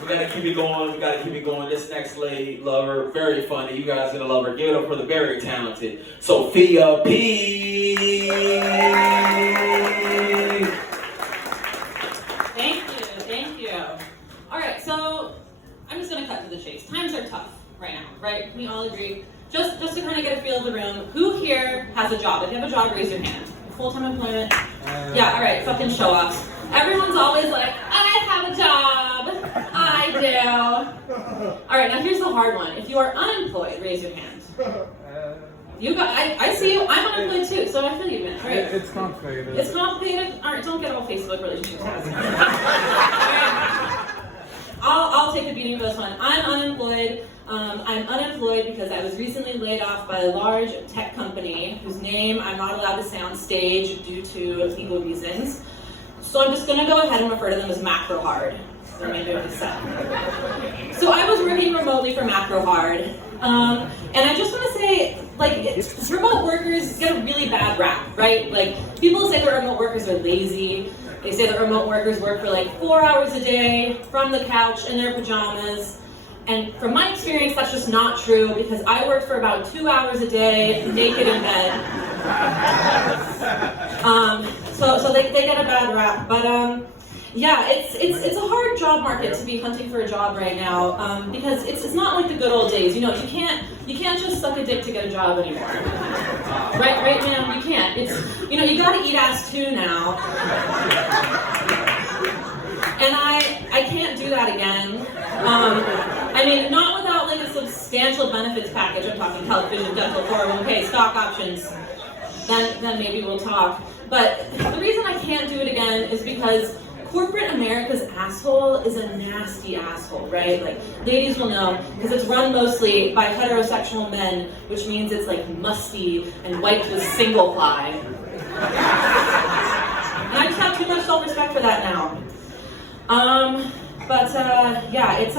We gotta keep it going. We gotta keep it going. This next lady, love her, very funny. You guys gonna love her. Give it up for the very talented Sophia P. Thank you. All right, so I'm just gonna cut to the chase. Times are tough right now, right? We all agree. Just to kind of get a feel of the room, who here has a job? If you have a job, raise your hand. Full-time employment? Yeah, all right, fucking show offs. Everyone's always like, I have a job. I do. All right, now here's the hard one. If you are unemployed, raise your hand. You got, I see you. I'm unemployed too, so I feel you, man. All right. It's complicated. It's complicated. All right, don't get all Facebook relationship tests. All right. I'll take a beating for this one. I'm unemployed. I'm unemployed because I was recently laid off by a large tech company whose name I'm not allowed to say on stage due to legal reasons. So I'm just going to go ahead and refer to them as Macro Hard. So I was working remotely for Macro Hard. And I just want to say, like, remote workers get a really bad rap, right? Like, people say that remote workers are lazy. They say that remote workers work for like 4 hours a day from the couch in their pajamas. And from my experience, that's just not true because I work for about 2 hours a day, naked in bed. So they get a bad rap. But yeah, it's a hard job market to be hunting for a job right now because it's not like the good old days. You know, you can't just suck a dick to get a job anymore. Right now, you can't. You gotta eat ass too now. And I can't do that again. I mean, not without like a substantial benefits package. I'm talking television, dental, 401k, stock options. Then maybe we'll talk. But the reason I can't do it again is because corporate America's asshole is a nasty asshole, right? Like, ladies will know, because it's run mostly by heterosexual men, which means it's like musty and wiped with single ply. And I just have too much self-respect for that now. Yeah, it's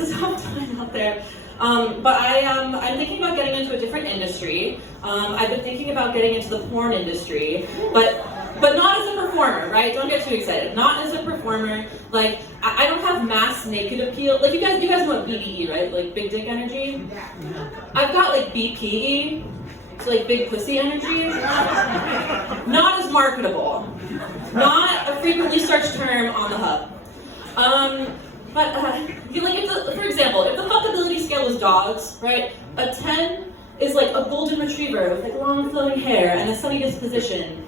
a tough time out there. But I'm thinking about getting into a different industry. I've been thinking about getting into the porn industry, but not as a performer, right? Don't get too excited. Not as a performer. Like, I don't have mass naked appeal. Like, you guys know what BDE, right? Like, big dick energy? I've got like BPE, so like big pussy energy. Not as marketable. Not a frequently searched term on the hub. For example, if the fuckability scale is dogs, right? A 10 is like a golden retriever with like long flowing hair and a sunny disposition.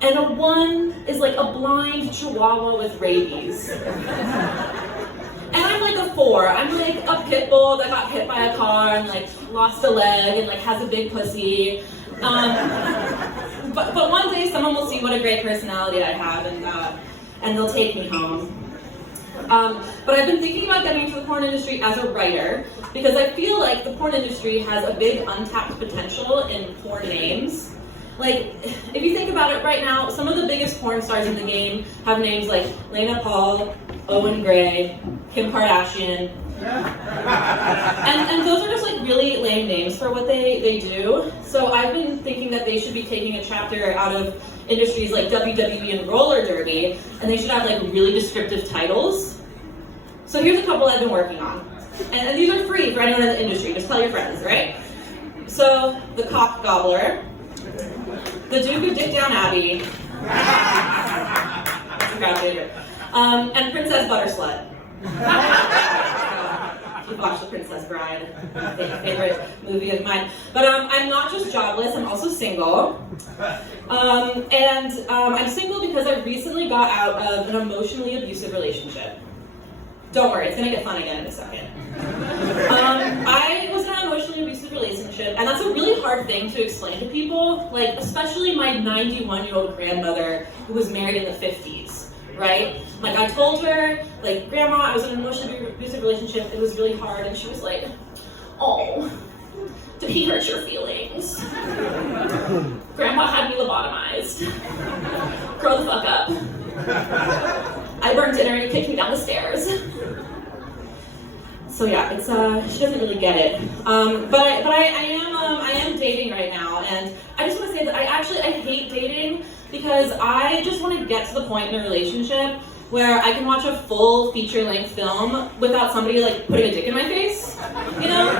And a 1 is like a blind chihuahua with rabies. And I'm like a 4. I'm like a pit bull that got hit by a car and like lost a leg and like has a big pussy. But one day someone will see what a great personality I have and they'll take me home. But I've been thinking about getting into the porn industry as a writer because I feel like the porn industry has a big untapped potential in porn names. Like, if you think about it right now, some of the biggest porn stars in the game have names like Lena Paul, Owen Gray, Kim Kardashian. And those are just like really lame names for what they do. So I've been thinking that they should be taking a chapter out of industries like WWE and roller derby, and they should have like really descriptive titles. So here's a couple I've been working on. And these are free for anyone in the industry, just tell your friends, right? So, the Cock Gobbler, the Duke of Dick Down Abbey, that's a crowd favorite, and Princess Butterslut. You've watched The Princess Bride, favorite movie of mine. But I'm not just jobless, I'm also single. I'm single because I recently got out of an emotionally abusive relationship. Don't worry, it's gonna get fun again in a second. I was in an emotionally abusive relationship, and that's a really hard thing to explain to people, like especially my 91-year-old grandmother who was married in the 50s, right? Like I told her, like, Grandma, I was in an emotionally abusive relationship, it was really hard, and she was like, oh, did he hurt your feelings? Grandma had me lobotomized. Grow the fuck up. I burned dinner and he kicked me down the stairs. So yeah, it's she doesn't really get it. But I am dating right now, and I just want to say that I hate dating because I just want to get to the point in a relationship where I can watch a full feature-length film without somebody like putting a dick in my face, you know?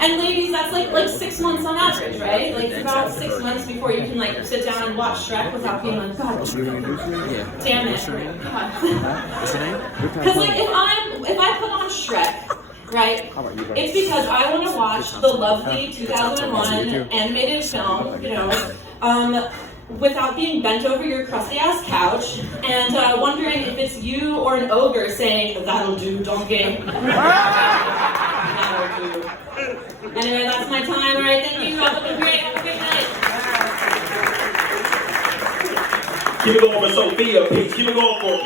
And ladies, that's like 6 months on average, right? Like about 6 months before you can like sit down and watch Shrek without being like, God, damn it. What's your name? Because like if I put on Shrek, right, it's because I want to watch the lovely 2001 animated film, you know, without being bent over your crusty ass couch and wondering if it's you or an ogre saying, that'll do, donkey. That'll do. Anyway, that's my time. All right, thank you. Have a great night. Keep it going for Sophia, please. Keep it going for